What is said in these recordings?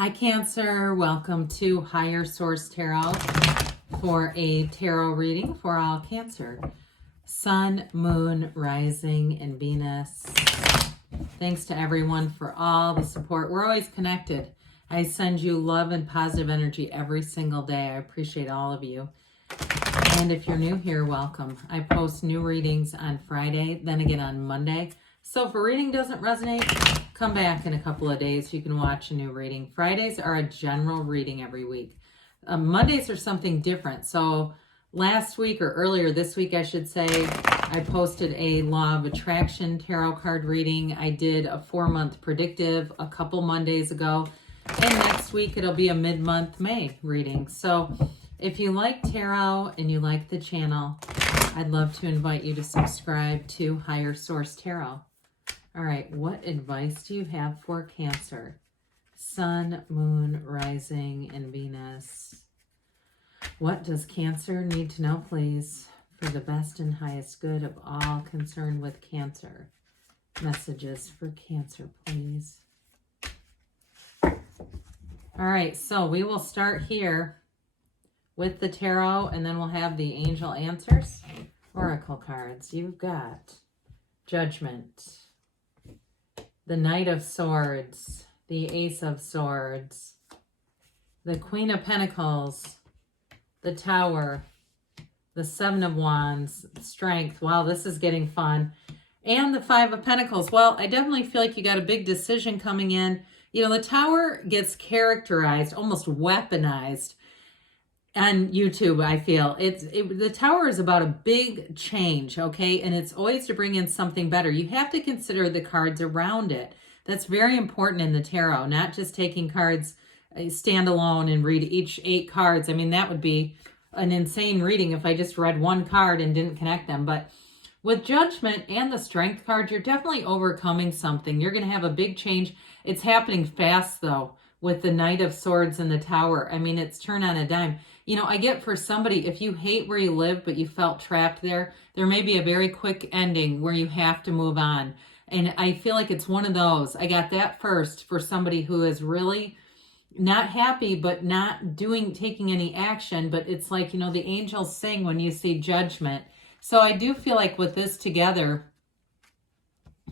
Hi Cancer, welcome to Higher Source Tarot for a tarot reading for all Cancer. Sun, Moon, Rising, and Venus. Thanks to everyone for all the support. We're always connected. I send you love and positive energy every single day. I appreciate all of you. And if you're new here, welcome. I post new readings on Friday, then again on Monday. So if a reading doesn't resonate, come back in a couple of days. You can watch a new reading. Fridays are a general reading every week. Mondays are something different. So last week or earlier this week, I should say, I posted a Law of Attraction tarot card reading. I did a 4-month predictive a couple Mondays ago. And next week, it'll be a mid-month May reading. So if you like tarot and you like the channel, I'd love to invite you to subscribe to Higher Source Tarot. All right, what advice do you have for Cancer? Sun, Moon, Rising, and Venus. What does Cancer need to know, please, for the best and highest good of all concerned with Cancer? Messages for Cancer, please. All right, so we will start here with the tarot, and then we'll have the angel answers. Oracle cards. You've got Judgment, the Knight of Swords, the Ace of Swords, the Queen of Pentacles, the Tower, the Seven of Wands, Strength. Wow, this is getting fun. And the Five of Pentacles. Well, I definitely feel like you got a big decision coming in. You know, the Tower gets characterized, almost weaponized on YouTube, I feel. The Tower is about a big change, okay? And it's always to bring in something better. You have to consider the cards around it. That's very important in the tarot, not just taking cards standalone and read each 8 cards. I mean, that would be an insane reading if I just read one card and didn't connect them. But with Judgment and the Strength card, you're definitely overcoming something. You're going to have a big change. It's happening fast, though, with the Knight of Swords and the Tower. I mean, it's turn on a dime. You know, I get for somebody, if you hate where you live, but you felt trapped there may be a very quick ending where you have to move on. And I feel like it's one of those. I got that first for somebody who is really not happy, but not taking any action. But it's like, you know, the angels sing when you see Judgment. So I do feel like with this together,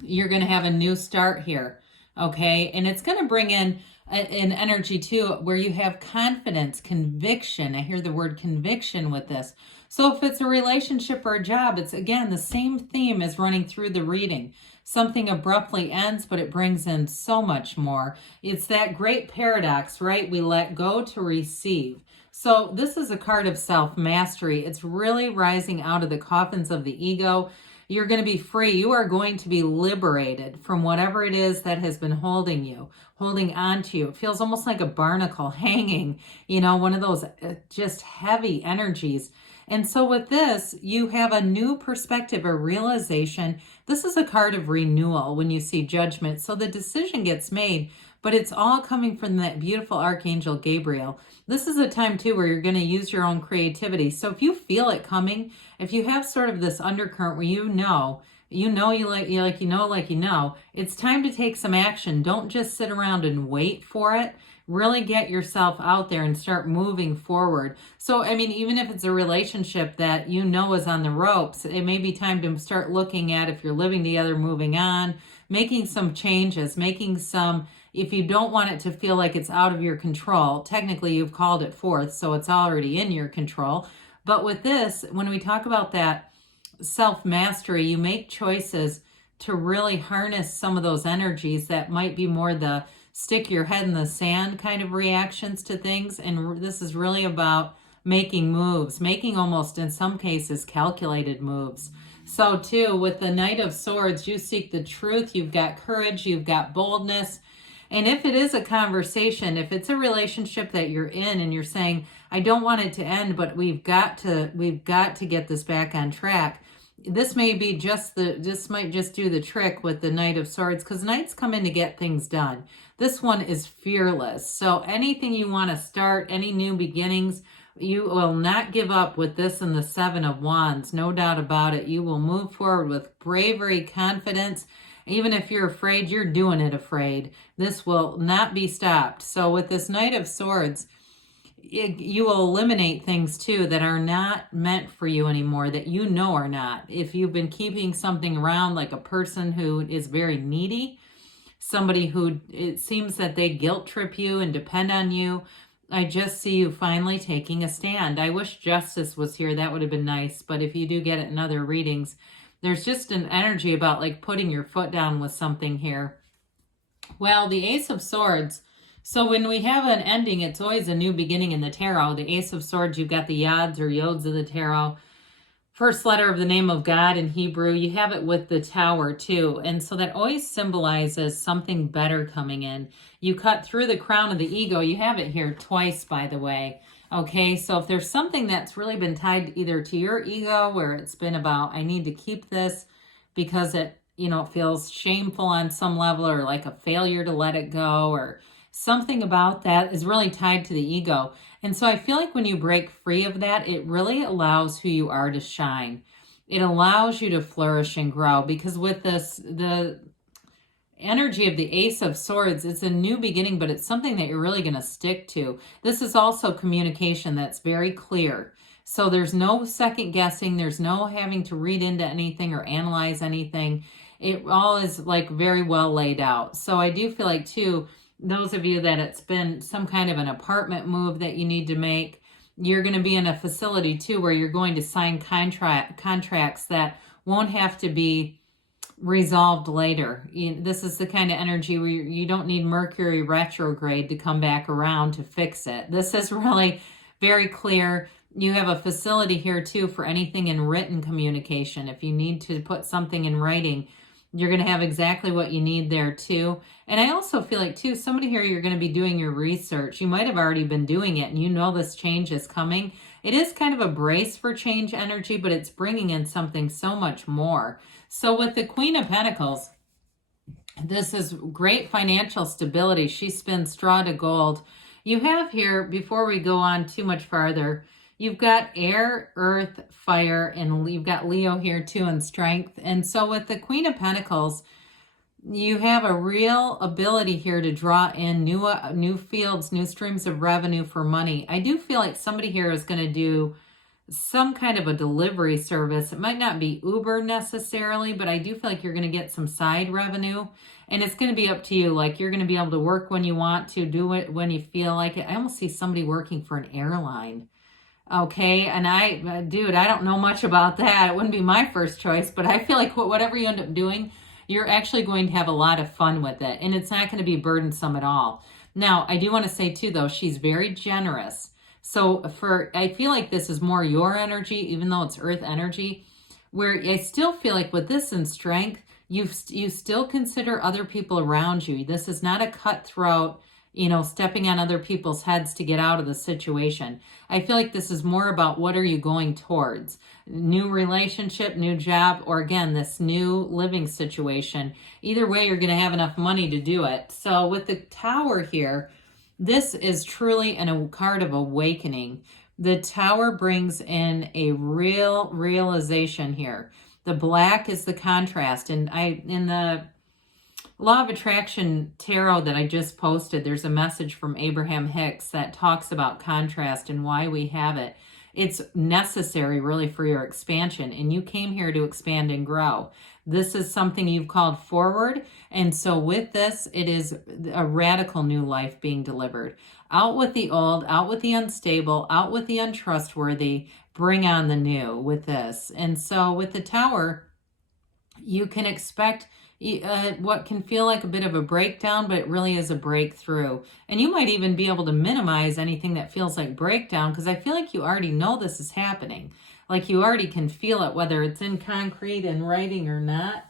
you're going to have a new start here. Okay. And it's going to bring in an energy too, where you have confidence, conviction. I hear the word conviction with this. So if it's a relationship or a job, it's again, the same theme is running through the reading. Something abruptly ends, but it brings in so much more. It's that great paradox, right? We let go to receive. So this is a card of self-mastery. It's really rising out of the coffins of the ego. You're going to be free. You are going to be liberated from whatever it is that has been holding you, holding on to you. It feels almost like a barnacle hanging, you know, one of those just heavy energies. And so with this, you have a new perspective, a realization. This is a card of renewal when you see Judgment. So the decision gets made, but it's all coming from that beautiful Archangel Gabriel. This is a time too where you're going to use your own creativity. So if you feel it coming, if you have sort of this undercurrent where you know, it's time to take some action. Don't just sit around and wait for it. Really get yourself out there and start moving forward. So, I mean, even if it's a relationship that you know is on the ropes, it may be time to start looking at, if you're living together, moving on, making some changes, if you don't want it to feel like it's out of your control, technically you've called it forth, so it's already in your control. But with this, when we talk about that self-mastery, you make choices to really harness some of those energies that might be more the stick your head in the sand kind of reactions to things. And this is really about making moves, making almost in some cases calculated moves. So too, with the Knight of Swords, you seek the truth. You've got courage, you've got boldness. And if it is a conversation, if it's a relationship that you're in and you're saying, I don't want it to end, but we've got to get this back on track. This may be this might just do the trick with the Knight of Swords, because Knights come in to get things done. This one is fearless. So anything you want to start, any new beginnings, you will not give up with this and the Seven of Wands. No doubt about it. You will move forward with bravery, confidence, Even if you're afraid, you're doing it afraid. This will not be stopped. So with this Knight of Swords, you will eliminate things too that are not meant for you anymore, that you know are not. If you've been keeping something around, like a person who is very needy, somebody who it seems that they guilt trip you and depend on you, I just see you finally taking a stand. I wish Justice was here. That would have been nice. But if you do get it in other readings, there's just an energy about like putting your foot down with something here. Well, the Ace of Swords. So when we have an ending, it's always a new beginning in the tarot. The Ace of Swords, you've got the Yods or Yods of the tarot. First letter of the name of God in Hebrew. You have it with the Tower too. And so that always symbolizes something better coming in. You cut through the crown of the ego. You have it here twice, by the way. Okay, so if there's something that's really been tied either to your ego, where it's been about, I need to keep this because it, you know, it feels shameful on some level, or like a failure to let it go, or something about that is really tied to the ego. And so I feel like when you break free of that, it really allows who you are to shine. It allows you to flourish and grow, because with this, the energy of the Ace of Swords, it's a new beginning, but it's something that you're really going to stick to. This is also communication that's very clear. So there's no second guessing. There's no having to read into anything or analyze anything. It all is like very well laid out. So I do feel like too, those of you that it's been some kind of an apartment move that you need to make, you're going to be in a facility too where you're going to sign contracts that won't have to be resolved later. This is the kind of energy where you don't need Mercury retrograde to come back around to fix it. This is really very clear. You have a facility here too for anything in written communication. If you need to put something in writing, you're going to have exactly what you need there too. And I also feel like too, somebody here, you're going to be doing your research. You might have already been doing it and you know this change is coming. It is kind of a brace for change energy, but it's bringing in something so much more. So with the Queen of Pentacles, this is great financial stability. She spins straw to gold. You have here, before we go on too much farther, you've got air, earth, fire, and you've got Leo here too in strength. And so with the Queen of Pentacles, you have a real ability here to draw in new fields, new streams of revenue for money. I do feel like somebody here is going to do some kind of a delivery service. It might not be Uber necessarily, but I do feel like you're going to get some side revenue. And it's going to be up to you. Like you're going to be able to work when you want to, do it when you feel like it. I almost see somebody working for an airline. Okay, and dude, I don't know much about that. It wouldn't be my first choice, but I feel like whatever you end up doing, you're actually going to have a lot of fun with it, and it's not going to be burdensome at all. Now, I do want to say too, though, she's very generous. So I feel like this is more your energy, even though it's earth energy, where I still feel like with this in strength, you still consider other people around you. This is not a cutthroat, stepping on other people's heads to get out of the situation. I feel like this is more about what are you going towards? New relationship, new job, or again, this new living situation. Either way, you're going to have enough money to do it. So with the Tower here, this is truly a card of awakening. The Tower brings in a real realization here. The black is the contrast. And in the Law of Attraction Tarot that I just posted, there's a message from Abraham Hicks that talks about contrast and why we have it. It's necessary really for your expansion, and you came here to expand and grow. This is something you've called forward, and so with this, it is a radical new life being delivered. Out with the old, out with the unstable, out with the untrustworthy, bring on the new with this. And so with the Tower, you can expect what can feel like a bit of a breakdown, but it really is a breakthrough. And you might even be able to minimize anything that feels like breakdown, because I feel like you already know this is happening. Like you already can feel it, whether it's in concrete and writing or not.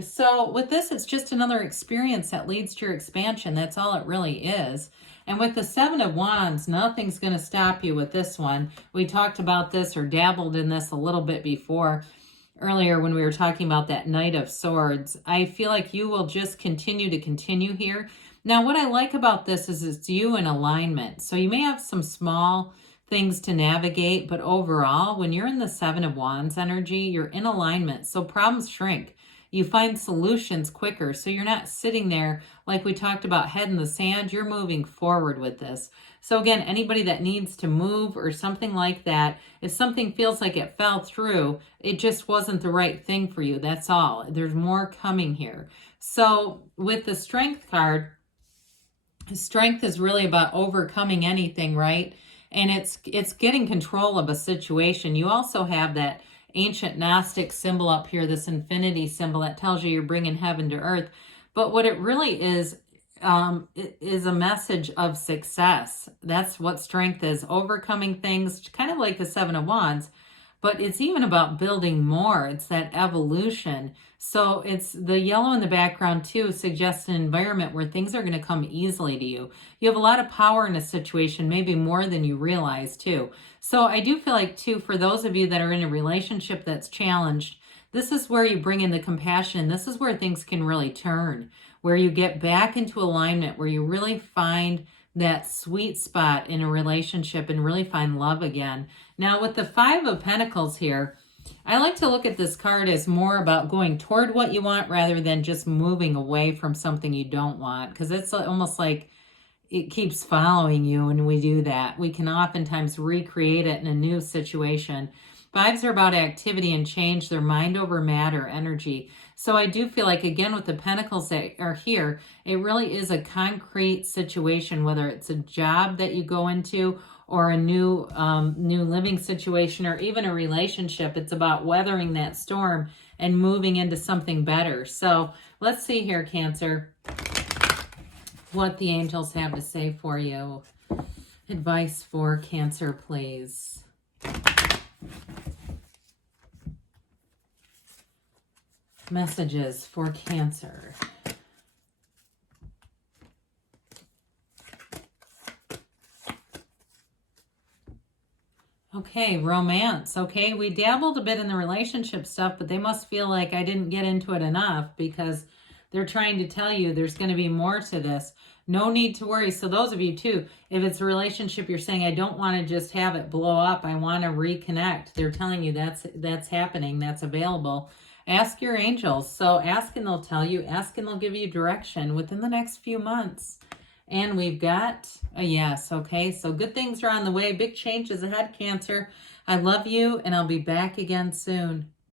So with this, it's just another experience that leads to your expansion. That's all it really is. And with the Seven of Wands, nothing's going to stop you with this one. We talked about this or dabbled in this a little bit before. Earlier when we were talking about that Knight of Swords, I feel like you will just continue here. Now, what I like about this is it's you in alignment. So you may have some small things to navigate, but overall, when you're in the Seven of Wands energy, you're in alignment. So problems shrink. You find solutions quicker. So you're not sitting there like we talked about, head in the sand. You're moving forward with this. So again, anybody that needs to move or something like that, if something feels like it fell through, it just wasn't the right thing for you. That's all. There's more coming here. So with the Strength card, strength is really about overcoming anything, right? And it's getting control of a situation. You also have that ancient Gnostic symbol up here, this infinity symbol that tells you you're bringing heaven to earth. But what it really is a message of success. That's what strength is, overcoming things, kind of like the Seven of Wands. But it's even about building more. It's that evolution. So it's the yellow in the background too suggests an environment where things are going to come easily to you. You have a lot of power in a situation, maybe more than you realize too. So I do feel like too, for those of you that are in a relationship that's challenged, this is where you bring in the compassion. This is where things can really turn, where you get back into alignment, where you really find that sweet spot in a relationship and really find love again. Now with the Five of Pentacles here, I like to look at this card as more about going toward what you want rather than just moving away from something you don't want, because it's almost like it keeps following you when we do that. We can oftentimes recreate it in a new situation. Fives are about activity and change. They're mind over matter energy. So I do feel like, again, with the Pentacles that are here, it really is a concrete situation, whether it's a job that you go into or a new living situation or even a relationship. It's about weathering that storm and moving into something better. So let's see here, Cancer, what the angels have to say for you. Advice for Cancer, please. Messages for Cancer. Okay, romance. Okay, we dabbled a bit in the relationship stuff, but they must feel like I didn't get into it enough because they're trying to tell you there's going to be more to this. No need to worry. So those of you too, if it's a relationship, you're saying, I don't want to just have it blow up. I want to reconnect. They're telling you that's happening. That's available. Ask your angels. So ask and they'll tell you. Ask and they'll give you direction within the next few months. And we've got a yes. Okay, so good things are on the way. Big changes ahead, Cancer. I love you, and I'll be back again soon.